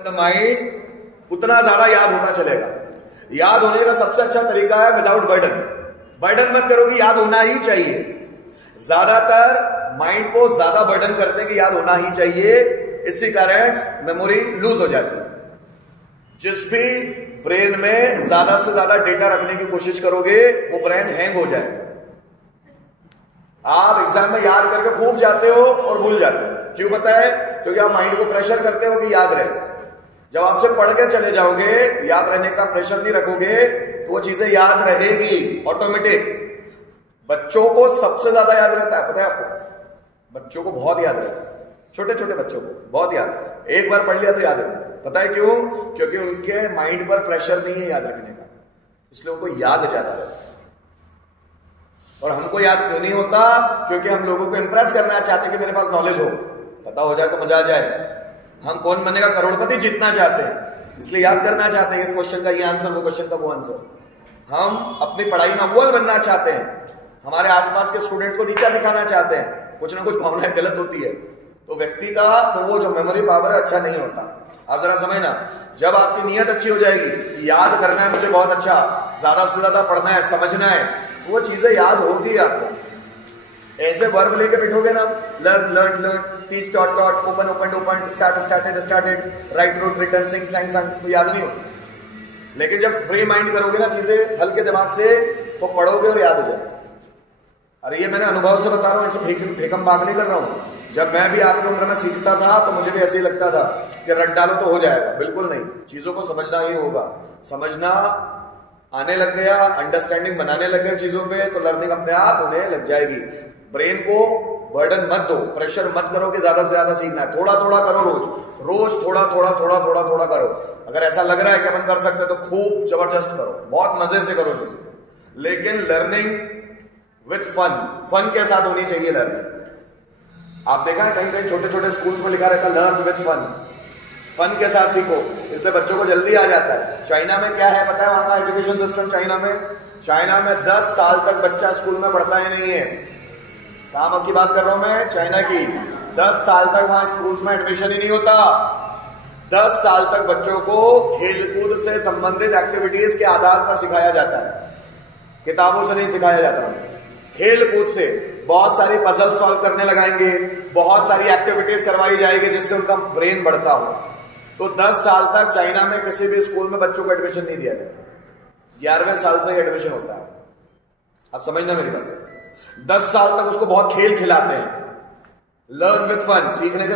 Mind उतना ज्यादा याद होता चलेगा। याद होने का सबसे अच्छा तरीका है विदाउट बर्डन। बर्डन मत करो कि याद होना ही चाहिए। ज्यादातर माइंड को ज्यादा बर्डन करते हैं कि याद होना ही चाहिए, इसी कारण मेमोरी लूज हो जाती है। जिस भी ब्रेन में ज्यादा से ज्यादा डेटा रखने की कोशिश करोगे वो ब्रेन हैंग हो जाएगा। आप एग्जाम में याद करके खूब जाते हो और भूल जाते हो। क्यों पता है? क्योंकि आप माइंड को प्रेशर करते हो कि याद रहे। जब आपसे पढ़ के चले जाओगे, याद रहने का प्रेशर नहीं रखोगे, तो वो चीजें याद रहेगी ऑटोमेटिक। बच्चों को सबसे ज्यादा याद रहता है, पता है आपको? बच्चों को बहुत याद रहता है, छोटे छोटे बच्चों को बहुत याद। एक बार पढ़ लिया तो याद है। पता है क्यों? क्योंकि उनके माइंड पर प्रेशर नहीं है याद रखने का, इसलिए उनको याद ज्यादा रहता है। और हमको याद क्यों नहीं होता? क्योंकि हम लोगों को इंप्रेस करना चाहते हैं कि मेरे पास नॉलेज हो, पता हो जाए तो मजा आ जाए। हम कौन बनेगा करोड़पति जीतना चाहते हैं, इसलिए याद करना चाहते हैं। इस क्वेश्चन का ये आंसर, वो क्वेश्चन का वो आंसर। हम अपनी पढ़ाई में अव्वल बनना चाहते हैं, हमारे आसपास के स्टूडेंट को नीचा दिखाना चाहते हैं। कुछ ना कुछ भावनाएं गलत होती है तो व्यक्ति का फिर वो जो मेमोरी पावर है अच्छा नहीं होता। आप जरा समझना, जब आपकी नीयत अच्छी हो जाएगी, याद करना है मुझे बहुत अच्छा, ज्यादा से ज्यादा पढ़ना है, समझना है, तो वो चीजें याद होगी आपको। ऐसे वर्ब लेके बैठोगे ना, learn learn learn, teach taught taught, open open open, start started started, write wrote written, sing sang sung, तो याद नहीं होती। लेकिन जब फ्री माइंड करोगे ना चीजें हल्के दिमाग से, तो पढ़ोगे और याद हो जाए। अरे ये मैंने अनुभव से बता रहा हूँ, ऐसे फेकम बाग नहीं कर रहा हूँ। जब मैं भी आपकी उम्र में सीखता था तो मुझे भी ऐसे ही लगता था कि रट डालो तो हो जाएगा। बिल्कुल नहीं, चीजों को समझना ही होगा। समझना आने लग गया, अंडरस्टैंडिंग बनाने लग गए चीजों पे, तो लर्निंग अपने आप होने लग जाएगी। ब्रेन को बर्डन मत दो, प्रेशर मत करो कि ज्यादा से ज्यादा सीखना है। थोड़ा थोड़ा करो, रोज रोज थोड़ा थोड़ा थोड़ा थोड़ा थोड़ा करो। अगर ऐसा लग रहा है कि अपन कर सकते हैं तो खूब जबरदस्त करो, बहुत मजे से करो चीजें। लेकिन लर्निंग विथ फन, फन के साथ होनी चाहिए लर्निंग। आप देखा है कहीं कहीं छोटे छोटे स्कूल्स में लिखा रहता है लर्न विथ फन, फन के साथ सीखो, इसलिए बच्चों को जल्दी आ जाता है। चाइना में क्या है पता है? वहां का एजुकेशन सिस्टम चाइना में 10 साल तक बच्चा स्कूल में पढ़ता ही नहीं है। काम की बात कर रहा हूं मैं, चाइना की। 10 साल तक वहां स्कूल्स में एडमिशन ही नहीं होता। 10 साल तक बच्चों को खेलकूद से संबंधित एक्टिविटीज के आधार पर सिखाया जाता है, किताबों से नहीं सिखाया जाता। खेलकूद से बहुत सारी पजल सॉल्व करने लगाएंगे, बहुत सारी एक्टिविटीज करवाई जाएगी जिससे उनका ब्रेन बढ़ता हो। तो 10 साल तक चाइना में किसी भी स्कूल में बच्चों को एडमिशन नहीं दिया जाता। 11वें साल से एडमिशन होता है। आप समझना मेरी बात। 10 साल तक उसको बहुत खेल खिलाते हैं। लर्न विथ फन, सीखने के